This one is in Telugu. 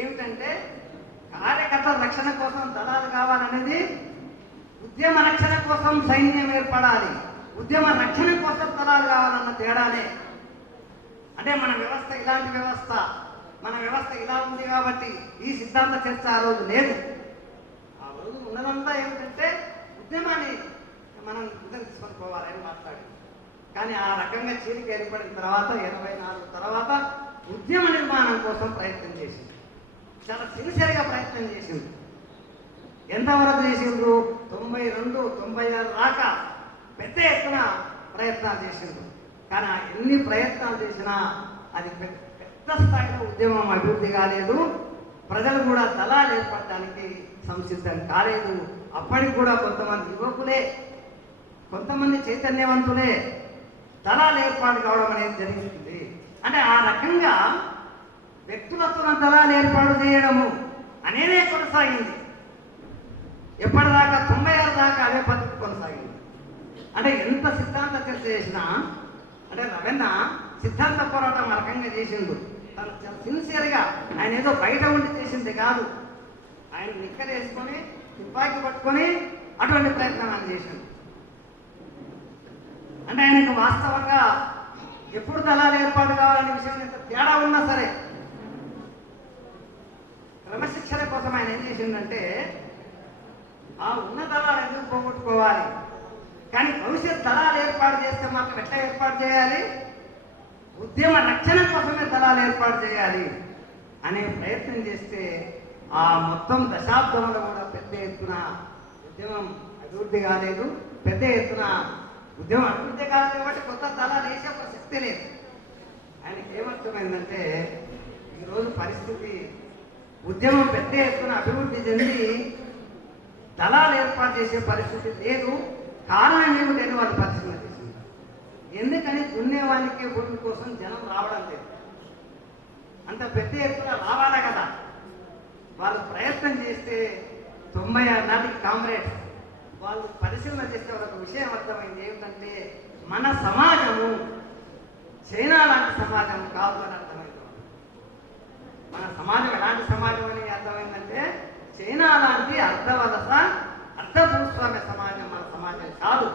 ఏమిటంటే కార్యకర్తల రక్షణ కోసం దళాలు కావాలనేది, ఉద్యమ రక్షణ కోసం సైన్యం ఏర్పడాలి, ఉద్యమ రక్షణ కోసం దళాలు కావాలన్న తేడానే. అంటే మన వ్యవస్థ ఇలాంటి వ్యవస్థ, మన వ్యవస్థ ఇలా ఉంది కాబట్టి ఈ సిద్ధాంత చర్చ ఆ రోజు లేదు. ఆ రోజు ఉన్నదంతా ఏమిటంటే ఉద్యమాన్ని మనం తీసుకొని పోవాలని మాట్లాడి, కానీ ఆ రకంగా చీలిక ఏర్పడిన తర్వాత 84 తర్వాత ఉద్యమ నిర్మాణం కోసం ప్రయత్నం చేసింది. చాలా సిన్సియర్గా ప్రయత్నం చేసింది. ఎంతవరకు చేసిండ్రు? 92, 96 దాకా పెద్ద ఎత్తున ప్రయత్నాలు చేసిండ్రు. కానీ ఎన్ని ప్రయత్నాలు చేసినా అది పెద్ద స్థాయిలో ఉద్యమం అభివృద్ధి కాలేదు. ప్రజలు కూడా దళాలు ఏర్పడటానికి సంసిద్ధం కాలేదు. అప్పటికి కూడా కొంతమంది యువకులే, కొంతమంది చైతన్యవంతులే దళాలు ఏర్పాటు కావడం అనేది జరిగింది. అంటే ఆ రకంగా వ్యక్తులతో దళాలు ఏర్పాటు చేయడము అనేదే కొనసాగింది. ఎప్పటిదాకా 96 దాకా అదే పద్ధతి కొనసాగింది. అంటే ఎంత సిద్ధాంత చర్చ చేసినా, అంటే రవీంద్ర సిద్ధాంత పోరాటం ఆ రకంగా చేసిండు. తను చాలా సిన్సియర్గా, ఆయన ఏదో బయట ఉండి చేసింది కాదు. ఆయన నిక్కరేసుకొని తుపాకీ పట్టుకొని అటువంటి ప్రయత్నాలు చేసిండు. అంటే ఆయనకు వాస్తవంగా ఎప్పుడు దళాలు ఏర్పాటు కావాలనే విషయం ఎంత తేడా ఉన్నా సరే, క్రమశిక్షణ కోసం ఆయన ఏం చేసిందంటే, ఆ ఉన్న దళాలు ఎందుకు పోగొట్టుకోవాలి, కానీ భవిష్యత్ దళాలు ఏర్పాటు చేస్తే మాత్రం ఎట్లా ఏర్పాటు చేయాలి, ఉద్యమ రక్షణ కోసమే దళాలు ఏర్పాటు చేయాలి అనే ప్రయత్నం చేస్తే ఆ మొత్తం దశాబ్దంలో కూడా పెద్ద ఎత్తున ఉద్యమం అభివృద్ధి కాలేదు. పెద్ద ఎత్తున ఉద్యమం అభివృద్ధి కాలేదు కాబట్టి కొత్త దళాలు వేసే ప్రసక్తే లేదు. ఆయనకి ఏమర్థమైందంటే, ఈరోజు పరిస్థితి ఉద్యమం పెద్ద ఎత్తున అభివృద్ధి చెంది దళాలు ఏర్పాటు చేసే పరిస్థితి లేదు. కారణం ఏమిటని వాళ్ళు పరిశీలన చేసింది. ఎందుకని దున్నేవానికి భూమి కోసం జనం రావడం లేదు. అంత పెద్ద ఎత్తున రావాలా కదా. వాళ్ళు ప్రయత్నం చేస్తే 96 నాటికి కామ్రేడ్స్ వాళ్ళు పరిశీలన చేస్తే ఒక విషయం అర్థమైంది. ఏమిటంటే మన సమాజము చైనా లాంటి సమాజం కాదు అని అర్థమైంది. మన సమాజం ఎలాంటి సమాజం అని అర్థమైందంటే, చైనా లాంటి అర్ధవలస, అర్ధభూస్వామ్య సమాజం మన సమాజం కాదు.